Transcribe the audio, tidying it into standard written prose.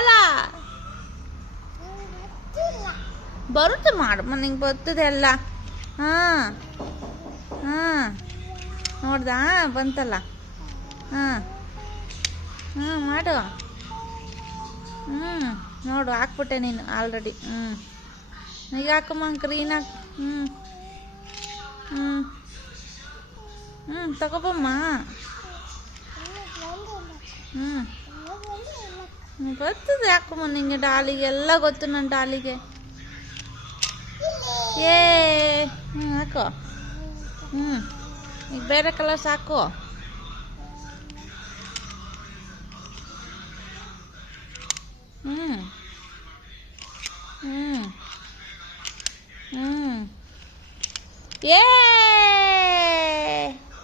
ಬರಲ್ಲ. ಬರುತ್ತೆ ಮಾಡಮ್ಮ, ನಿಂಗೆ ಬರ್ತದೆ ಎಲ್ಲ. ಹಾಂ ಹಾಂ ನೋಡ್ದಾ ಬಂತಲ್ಲ. ಹಾಂ ಹಾಂ ಮಾಡು. ನೋಡು ಹಾಕ್ಬಿಟ್ಟೆ ನೀನು ಆಲ್ರೆಡಿ. ಈಗ ಹಾಕಮ್ಮ ಗ್ರೀನ್ ಹಾಕಿ. ತಗೋಬಮ್ಮ. ಬರ್ತದೆ ಹಾಕಮ್ಮ, ನಿಂಗೆ ಡಾಲಿಗೆ ಎಲ್ಲ ಗೊತ್ತು. ನನ್ನ ಡಾಲಿಗೆ ಏ ಹಾಕೋ. ಈಗ ಬೇರೆ ಕಲರ್ಸ್ ಹಾಕು. ಏ